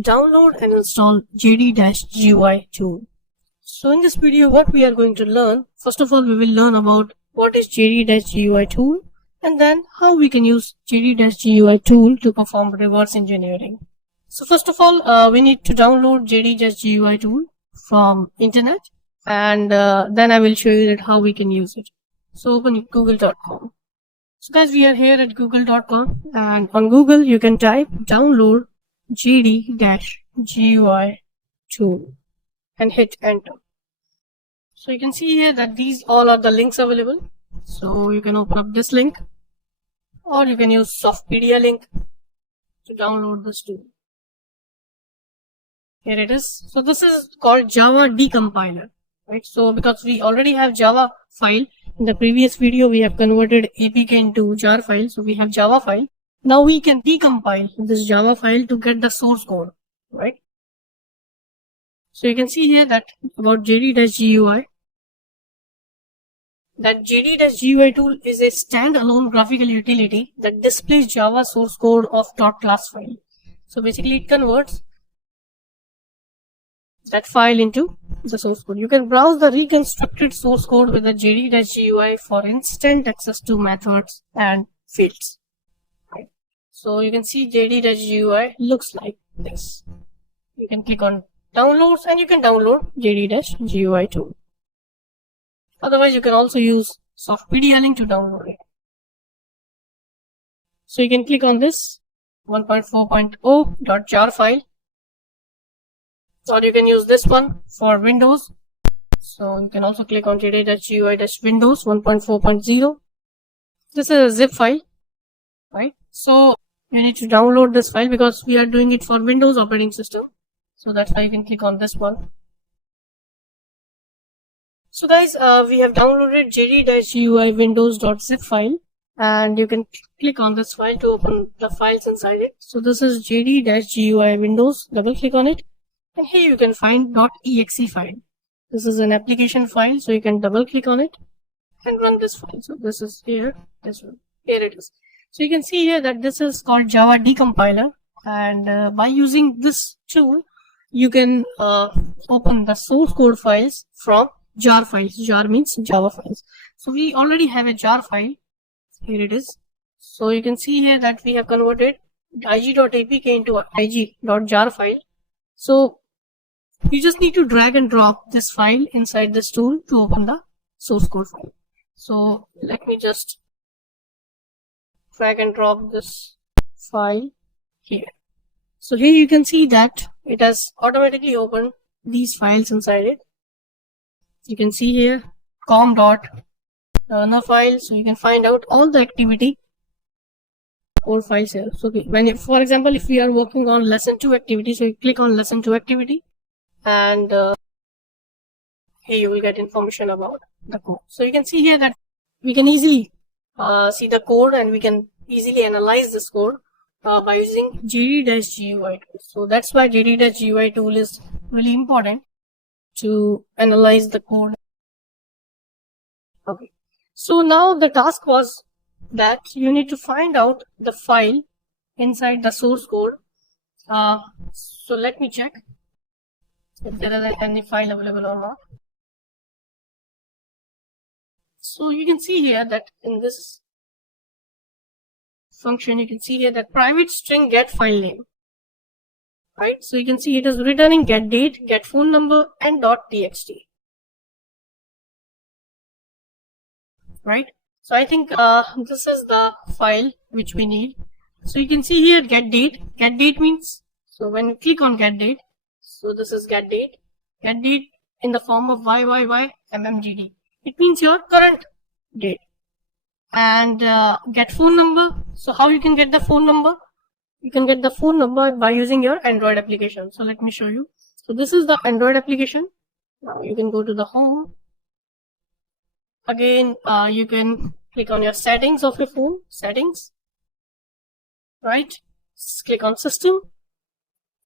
Download and install JD-Gui tool. So in this video, what we are going to learn, first of all, we will learn about what is JD-Gui tool and then how we can use JD-Gui tool to perform reverse engineering. So first of all, we need to download JD-Gui tool from internet, and then I will show you that how we can use it. So open google.com. So guys, we are here at google.com, and on Google you can type download JD-Gui tool and hit enter. So you can see here that these all are the links available. So you can open up this link, or you can use Softpedia link to download this tool. Here it is. So this is called Java decompiler, right? So because we already have Java file, in the previous video we have converted APK into jar file, so we have Java file. Now we can decompile this Java file to get the source code, right? So you can see here that about JD-Gui, that JD-Gui tool is a standalone graphical utility that displays Java source code of .class file. So basically it converts that file into the source code. You can browse the reconstructed source code with the JD-Gui for instant access to methods and fields. Right. So you can see JD-Gui looks like this. You can click on downloads and you can download JD-Gui tool. Otherwise, you can also use Softpedia link to download it. So you can click on this 1.4.0.jar file, or you can use this one for Windows. So you can also click on JD-Gui-Windows 1.4.0. This is a zip file, right? So you need to download this file because we are doing it for Windows operating system. So that's why you can click on this one. So guys, we have downloaded JD-Gui windows.zip file, and you can click on this file to open the files inside it. So this is JD-Gui Windows, double click on it, and here you can find .exe file. This is an application file, so you can double click on it and run this file. So this is here, this one, here it is. So you can see here that this is called Java decompiler, and by using this tool, you can open the source code files from jar files. Jar means Java files. So we already have a jar file. Here it is. So you can see here that we have converted ig.apk into ig.jar file. So you just need to drag and drop this file inside this tool to open the source code file. So let me just drag and drop this file here. So here you can see that it has automatically opened these files inside it. You can see here com.learner file, so you can find out all the activity code files here. So for example, if we are working on lesson 2 activity, so you click on lesson 2 activity, and here you will get information about the code. So you can see here that we can easily see the code, and we can easily analyze this code by using JD-Gui tool. So that's why JD-Gui tool is really important to analyze the code. Okay, so now the task was that you need to find out the file inside the source code. So let me check if there is any file available or not. So you can see here that in this function, you can see here that private string get file name, right? So you can see it is returning get date, get phone number, and .txt, right? So I think this is the file which we need. So you can see here get date. Get date means, so when you click on get date, so this is get date in the form of YYYMMGD. It means your current date. And get phone number. So how you can get the phone number? You can get the phone number by using your Android application. So let me show you. So this is the Android application. Now you can go to the home. Again, you can click on your settings of your phone. Settings. Right. Just click on system.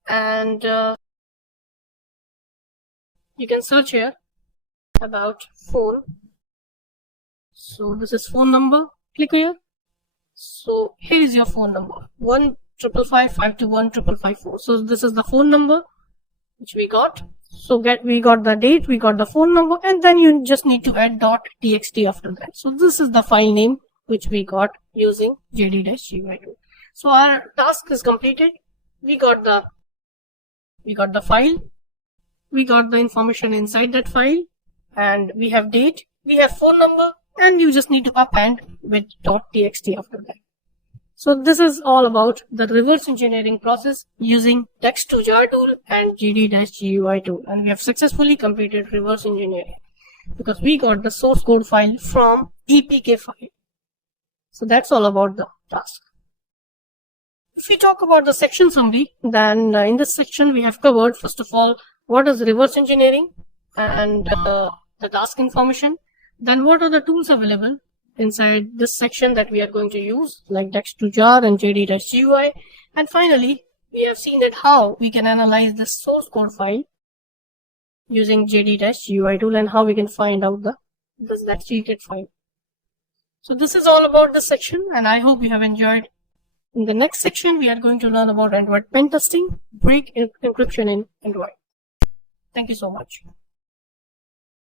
And you can search here about phone. So this is phone number. Click here. So here is your phone number 555 521 5554. So this is the phone number which we got. So we got the date, we got the phone number, and then you just need to add .txt after that. So this is the file name which we got using JD-Gui tool. So our task is completed. We got the file, we got the information inside that file, and we have date, we have phone number, and you just need to append with .txt after that. So this is all about the reverse engineering process using text to jar tool and JD-Gui tool, and we have successfully completed reverse engineering because we got the source code file from EPK file. So that's all about the task. If we talk about the section summary, then in this section we have covered, first of all, what is reverse engineering and the task information. Then what are the tools available inside this section that we are going to use, like text to jar and JD-Gui. And finally, we have seen that how we can analyze the source code file using JD-Gui tool and how we can find out that cheated file. So this is all about this section, and I hope you have enjoyed. In the next section, we are going to learn about Android pen testing, break encryption in Android. Thank you so much.